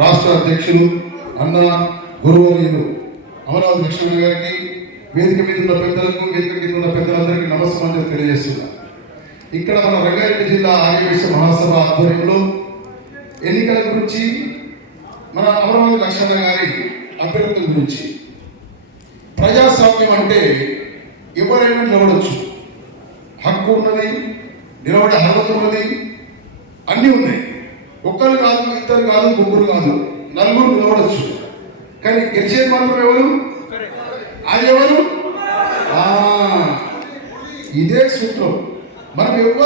రాష్ట్ర అధ్యక్షులు అన్న గురువర్యులు అమరావతి లక్ష్మణ గారికి వేదిక మీద ఉన్న పెద్దలకు వేదిక మీద ఉన్న పెద్దలందరికీ నమస్కారం తెలియజేస్తున్నా. ఇక్కడ మన రంగారెడ్డి జిల్లా ఆర్యవేశ మహాసభ ఆధ్వర్యంలో ఎన్నికల గురించి మన అమరావతి లక్ష్మణ గారి అభ్యర్థుల గురించి. ప్రజాస్వామ్యం అంటే ఎవరైనా నిలబడవచ్చు హక్కు ఉన్నది నిలబడే అర్హత ఉన్నది అన్నీ ఉన్నాయి. ఒక్కరు కాదు ఇద్దరు కాదు ముగ్గురు కాదు. నలుగురు నిలబడచ్చు. కానీ గెలిచేది మాత్రం ఎవరు? అది ఎవరు? ఇదే సూత్రం. మనం ఎవరు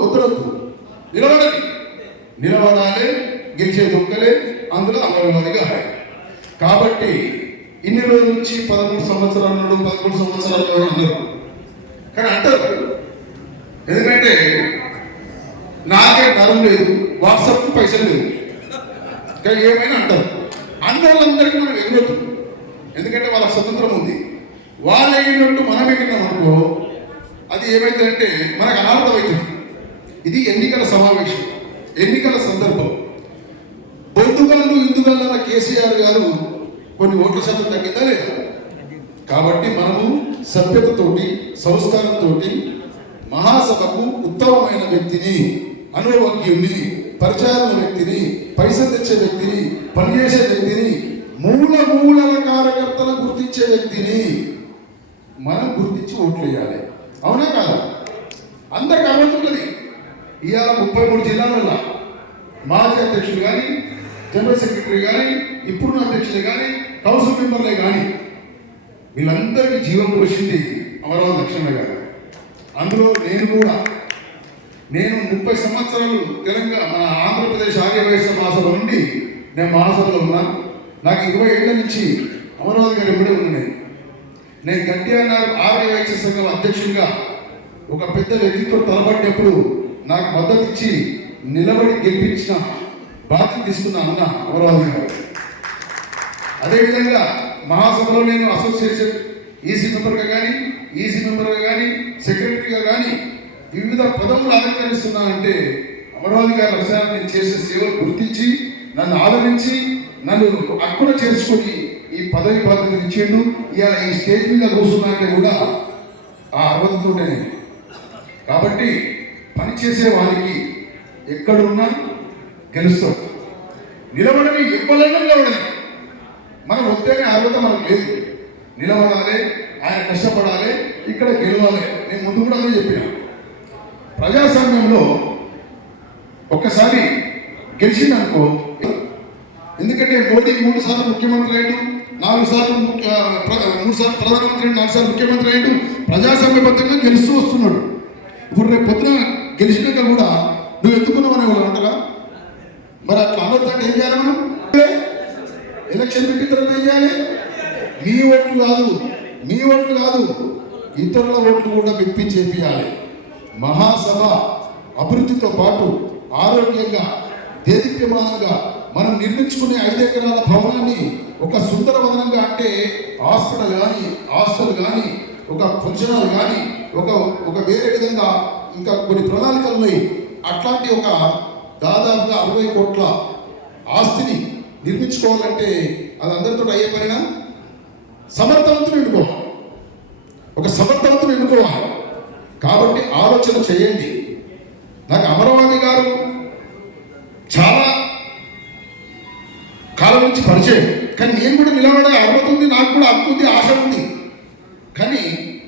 వద్దరద్దు నిలబడాలి. నిలబడాలి గెలిచేది ఒక్కలే అందులో అమరవాదిగా కాబట్టి ఇన్ని రోజుల నుంచి పదమూడు సంవత్సరాలు ఉన్నాడు పదకొండు సంవత్సరాలు అన్నారు కానీ అంటారు. ఎందుకంటే నాకే నరం లేదు. వాట్సాప్ పైసలు లేవు. కానీ ఏమైనా అంటారు. అన్న మనం ఎగరొద్దు ఎందుకంటే వాళ్ళకి స్వతంత్రం ఉంది. వాళ్ళు ఎగిరినట్టు మనం ఎగిరినాం అనుకో అది ఏమైందంటే మనకు అనార్థం అవుతుంది ఇది ఎన్నికల సమావేశం ఎన్నికల సందర్భం. బొందుగాళ్ళు ఇందుగాళ్ళు కేసీఆర్ గారు కొన్ని ఓట్ల శాతం తగ్గిందా లేదా? కాబట్టి మనము సభ్యతతోటి సంస్కారంతో మహాసభకు ఉత్తమమైన వ్యక్తిని అనుభవజ్ఞుని పరిచయాల వ్యక్తిని పైసలు తెచ్చే వ్యక్తిని పనిచేసే వ్యక్తిని మూల మూలల కార్యకర్తలు గుర్తించే వ్యక్తిని మనం గుర్తించి ఓట్లు వేయాలి. అవునా కాదా? అందరికి అర్థమవుతుంది ఇవాళ ముప్పై మూడు జిల్లాలలో మాజీ అధ్యక్షులు కానీ జనరల్ సెక్రటరీ కానీ ఇప్పుడున్న అధ్యక్షులు కానీ కౌన్సిల్ మెంబర్లే కానీ వీళ్ళందరికీ జీవం పోసింది అమరావతి లక్ష్మణ గారు. అందులో నేను కూడా నేను ముప్పై సంవత్సరాలు తెలంగాణ మన ఆంధ్రప్రదేశ్ ఆర్యవైశ్య మహాసభ నుండి నేను మహాసభలో ఉన్నా. నాకు ఇరవై ఏళ్ళ నుంచి అమరావతి గారు ఎప్పుడే ఉన్నాయి నేను గట్టిగా ఆర్యవైశ్య సంఘం అధ్యక్షుడిగా ఒక పెద్ద వ్యక్తితో తలపడినప్పుడు నాకు మద్దతు ఇచ్చి నిలబడి గెలిపించిన బాధ్యత తీసుకున్న అన్న అమరావతి గారు. అదేవిధంగా మహాసభలో నేను అసోసియేషన్ ఈసీ మెంబర్గా కానీ ఈసీ మెంబర్గా కానీ సెక్రటరీగా కానీ వివిధ పదవులు అలంకరిస్తున్నా అంటే అమరావతి గారి అవసరాన్ని నేను చేసే సేవలు గుర్తించి నన్ను ఆదరించి నన్ను అక్కున చేర్చుకొని ఈ పదవి బాధ్యతలు ఇచ్చేడు. ఇలా ఈ స్టేజ్ మీద కూర్చున్నా అంటే కూడా ఆ అర్హతతోనే కాబట్టి పనిచేసే వారికి ఎక్కడున్నా గెలుస్తాం. నిలబడని ఇవ్వాలన్నా నిలబడని మనం వద్దనే అర్హత మనకు లేదు. నిలబడాలి ఆయన కష్టపడాలి ఇక్కడ గెలవాలి. నేను ముందు కూడా అదే చెప్పాను. ప్రజాస్వామ్యంలో ఒక్కసారి గెలిచిందనుకో ఎందుకంటే మోడీ మూడు సార్లు ముఖ్యమంత్రి అయ్యాడు నాలుగు సార్లు ముఖ్య ప్ర- మూడు సార్లు ప్రధానమంత్రి నాలుగు సార్లు ముఖ్యమంత్రి అయ్యాడు ప్రజాస్వామ్యబద్ధంగా గెలుస్తూ వస్తున్నాడు. ఇప్పుడు రేపు పొద్దున గెలిచినాక కూడా నువ్వు ఎత్తుకున్నావని వాళ్ళు అంటారా మరి అట్లా అనొద్దంటే ఏం చేయాలి మనం? ఎలక్షన్ పెట్టిన తర్వాత ఏం చేయాలి? మీ ఓట్లు కాదు మీ ఓట్లు కాదు ఇతరుల ఓట్లు కూడా మెప్పించేపియాలి మహాసభ అభివృద్ధితో పాటు ఆరోగ్యంగా దేదీప్యమానంగా మనం నిర్మించుకునే ఐదు ఎకరాల భవనాన్ని ఒక సుందరవదనంగా అంటే హాస్పిటల్ కానీ హాస్టల్ కానీ ఒక ఫంక్షన్ హాల్ కానీ ఒక ఒక వేరే విధంగా ఇంకా కొన్ని ప్రణాళికలు ఉన్నాయి. అట్లాంటి ఒక దాదాపుగా అరవై కోట్ల ఆస్తిని నిర్మించుకోవాలంటే అది అందరితో అయ్యే పనినా? సమర్థవంతులు ఎన్నుకోవాలి. ఒక సమర్థవంతులు ఎన్నుకోవాలి. కాబట్టి ఆలోచన చేయండి. నాకు అమరవాణి గారు చాలా కాలం నుంచి పరిచయం. కానీ నేను కూడా నిలబడే అర్హత ఉంది నాకు కూడా హక్కు ఉంది ఆశ ఉంది. కానీ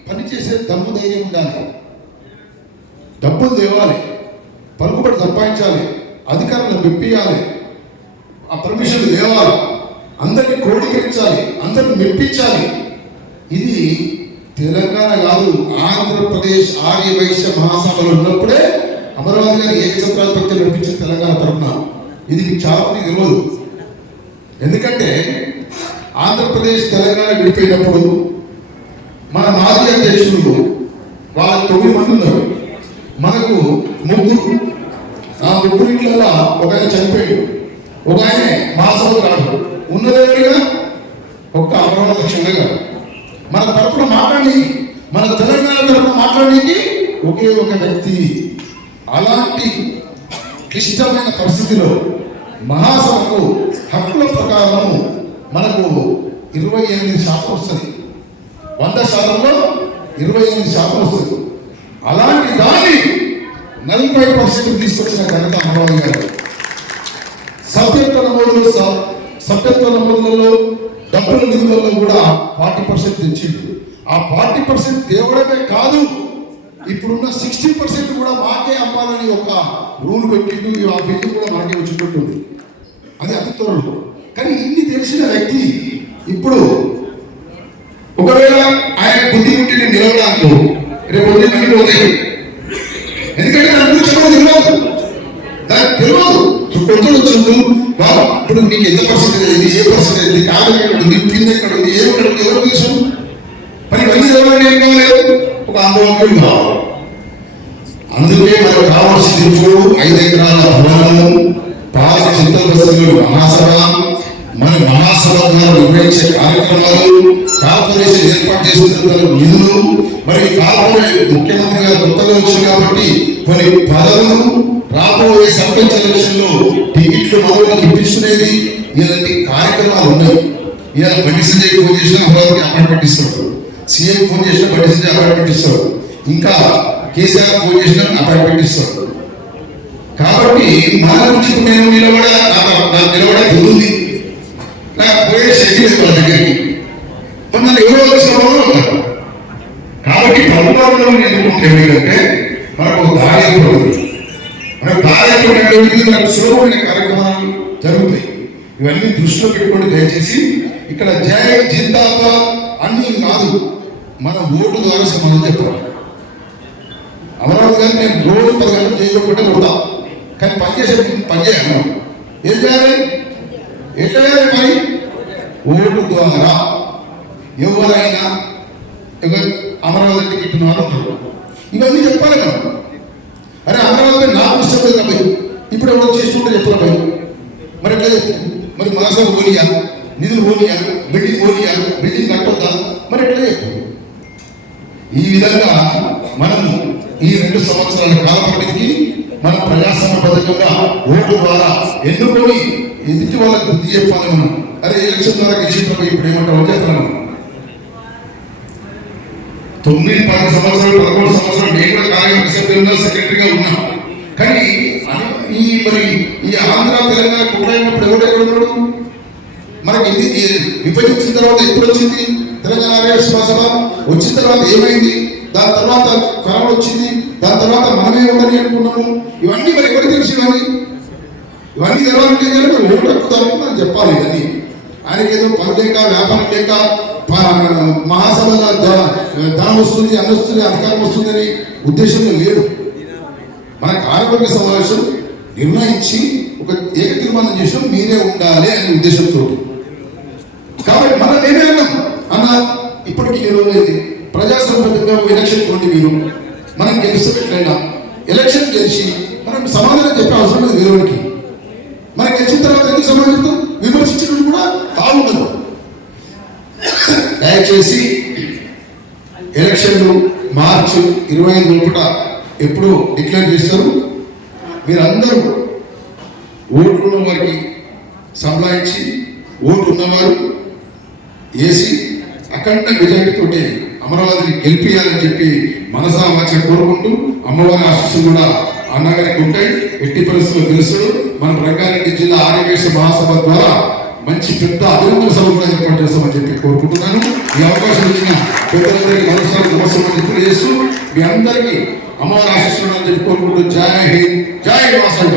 పనిచేసే దమ్ము ధైర్యం ఉండాలి. డబ్బులు తేవాలి పలుకుబడి సంపాదించాలి అధికారులను మెప్పియాలి ఆ పర్మిషన్లు తేవాలి అందరినీ క్రోడీకరించాలి అందరిని మెప్పించాలి. ఇది తెలంగాణ కాదు ఆంధ్రప్రదేశ్ ఆర్య వైశ్య మహాసభలో ఉన్నప్పుడే అమరావతి గారి ఏకఛత్రాధిపత్యం నడిపించిన తెలంగాణ తరఫున. ఇది మీకు చాలా మంది తెలియదు ఎందుకంటే ఆంధ్రప్రదేశ్ తెలంగాణ విడిపోయినప్పుడు మన మాజీ అధ్యక్షులు వాళ్ళ తొమ్మిది మంది ఉన్నారు. మనకు ముగ్గురు ఆ ముగ్గురింట్లలో ఒక ఆయన చనిపోయాడు. ఒక ఆయన మహాసభకు రాడు ఉన్నదేమిగా ఒక్క అమరావతి లక్ష్మణ మన తరపున మాట్లాడి మన తెలంగాణ తరపున మాట్లాడడానికి ఒకే ఒక వ్యక్తి. అలాంటి క్లిష్టమైన పరిస్థితిలో మహాసభకు హక్కుల ప్రకారం మనకు ఇరవై ఎనిమిది శాతం వస్తుంది. వంద శాతంలో ఇరవై ఎనిమిది శాతం వస్తుంది. అలాంటి దాన్ని నలభై పర్సెంట్ తీసుకొచ్చిన ఘనత అమరావతి గారు. సభ్యత్వ నమోదులు స- సభ్యత్వ నమోదులలో డబ్బుల నిధులలో కూడా ఫార్టీ పర్సెంట్ తెచ్చిండు. ఆ ఫార్టీ పర్సెంట్ తేవడమే కాదు ఇప్పుడున్న సిక్స్టీ పర్సెంట్ కూడా మాకే అమ్మాలని ఒక రూల్ పెట్టిండు. ఆ బిల్లు కూడా మనకే వచ్చినట్టుంది అది అతి త్వరలో కానీ ఇన్ని తెలిసిన వ్యక్తి ఇప్పుడు ఒకవేళ ఆయన బుద్ధి పుట్టిన నిలవడానికి రేపు ఉదయం అన్ని పోతాయి ఎందుకంటే దాని గురించి ఎవరు తెలియదు దానికి తెలియదు కొడుకులు వచ్చిండు బాబు ఇప్పుడు పరిస్థితి ఎంత అయింది ఏ పరిస్థితి అయింది? కాదు ఎక్కడ ఉంది కింద ఎక్కడ ఉంది ఏ ఎక్కడ ఉంది ఎవరు తెలుసు మరి ఇవన్నీ చదవండి ఏం కాలేదు? ఒక అనుభవం కావాలి అందుకే మనకు కావాల్సింది ఇప్పుడు ఐదు ఎకరాల భవనము పాత చింతలు మహాసభ. మన మహాసభ ద్వారా నిర్వహించే కార్యక్రమాలు కార్పొరేషన్ ఏర్పాటు చేసిన నిధులు. మరి కార్పొరేట్ ముఖ్యమంత్రి గారు కొత్తగా వచ్చింది కాబట్టి కొన్ని పదవులు రాబోయే సర్పంచ్ ఎలక్షన్లో టికెట్లు మొదలు ఇప్పిస్తున్నది. ఇలాంటి కార్యక్రమాలు ఉన్నాయి. ఇవాళ బండి సంజయ్ ఫోన్ చేసినా అమరావతికి అపాయింట్మెంట్ ఇస్తాడు సీఎం ఫోన్ చేసినా బండి సంజయ్ అపాయింట్మెంట్ ఇస్తాడు ఇంకా కేసీఆర్ ఫోన్ చేసినా అపాయింట్మెంట్ ఇస్తాడు కాబట్టి మన గురించి నేను నిలబడ నాకు నాకు నిలబడే ఉంది. నాకు పోయే శక్తి లేదు వాళ్ళ దగ్గరికి. మరి నన్ను ఎవరో వచ్చిన ఉంటారు కాబట్టి ప్రభుత్వంలో ఎన్నుకుంటే ఏంటంటే మనకు దారి మనకు దారి సులభమైన కార్యక్రమాలు జరుగుతాయి. ఇవన్నీ దృష్టిలో పెట్టుకోండి దయచేసి. ఇక్కడ జయ జిందాత అన్ని కాదు మన ఓటు ద్వారా సమాధానం చెప్పాలి. అమరావతి గారు నేను రోజు పది గంటలు చేయకుండా కొడతా. కానీ పని పనిచేయాలి ఏం చేయాలి? ఎట్లా చేయాలి మరి? ఓటు ద్వారా ఎవరైనా ఎవరు అమరావతి టికెట్ వాడుతారు ఇవన్నీ చెప్పాలి కదా అరే అమరావతి నాకు ఇష్టం లేదు అబ్బాయి ఇప్పుడు ఎవరు చేస్తుంటే చెప్పాలి మరి ఎట్లా చెప్తాను మరి మాసం పోనీయా నిధులు పోనీయా బిల్డింగ్ పోనీయా బిల్డింగ్ కట్టొద్దా? మరి ఎట్లా ఈ విధంగా మనము ఈ రెండు సంవత్సరాల కాలపటికి మన ప్రజాస్వామ్య పథకంగా ఓటు ద్వారా ఎన్నుకొని ఎదుటి వాళ్ళకి బుద్ధి చెప్పాలి మనం. అరే ఎలక్షన్ ద్వారా గెలిచినప్పుడు ఇప్పుడు ఏమంటామో చెప్తాను తొమ్మిది పది సంవత్సరాలు పదకొండు సంవత్సరాలు నేను కూడా కార్యవర్గ సభ్యులుగా సెక్రటరీగా ఉన్నా. కానీ ఈ మరి ఈ ఆంధ్ర తెలంగాణ కుట్రైనప్పుడు ఎవడెక్కడ ఉన్నాడు? మనకి ఇది విభజించిన తర్వాత ఎప్పుడు వచ్చింది? తెలంగాణ ఆర్యవేశ సభ వచ్చిన తర్వాత ఏమైంది? దాని తర్వాత కరోనా వచ్చింది. దాని తర్వాత మనమే ఉండని అనుకున్నాము. ఇవన్నీ మరి ఎవరికి తెలుసు ఇవన్నీ? ఇవన్నీ తెలవాలంటే కనుక మరి ఓటు హక్కు మనం చెప్పాలి ఇవన్నీ. ఆయనకి ఏదో పని లేక వ్యాపారం లేక మహాసభల ధనం వస్తుంది అన్న వస్తుంది అధికారం వస్తుందని ఉద్దేశంలో లేడు మన కార్యవర్గ సమావేశం నిర్ణయించి ఒక ఏక తీర్మానం చేసినాం మీరే ఉండాలి అనే ఉద్దేశంతో. కాబట్టి మనం నేనే అన్నాం అన్న ఇప్పటికీ నిలవలేదు. ప్రజాస్వామ్యంగా ఎలక్షన్ కొండి మీరు. మనం గెలిచినట్లయినా ఎలక్షన్ గెలిచి మనం సమాధానం చెప్పే అవసరం లేదు వేరేవాడికి. మనం గెలిచిన తర్వాత ఎందుకు సమాధానం విమర్శించడం కూడా కావుండదు దయచేసి ఎలక్షన్లు మార్చి ఇరవై ఐదు లోపల ఎప్పుడు డిక్లేర్ చేస్తారు. మీరందరూ ఓట్లు ఉన్న వారికి సంలాయించి ఓటు ఉన్నవారు వేసి అఖండ మెజార్టీతోటి అమరావతిని గెలిపియాలని చెప్పి మనసా వాచ కోరుకుంటూ అమ్మవారి ఆశీస్సులు కూడా అన్నగారికి ఉంటాయి. ఎట్టి పరిస్థితుల్లో తెలుసుడు మన రంగారెడ్డి జిల్లా ఆర్యవేశ మహాసభ ద్వారా మంచి పెద్ద అభినందన సభ కూడా ఏర్పాటు చేస్తామని చెప్పి కోరుకుంటున్నాను. ఈ అవకాశం ఇచ్చిన పెద్దలందరికీ మరోసారి నమస్కారం చెప్పి చేస్తూ మీ అందరికీ అమ్మవారి ఆశిస్తున్నాను చెప్పి కోరుకుంటూ జై హింద్ జై మహాసభ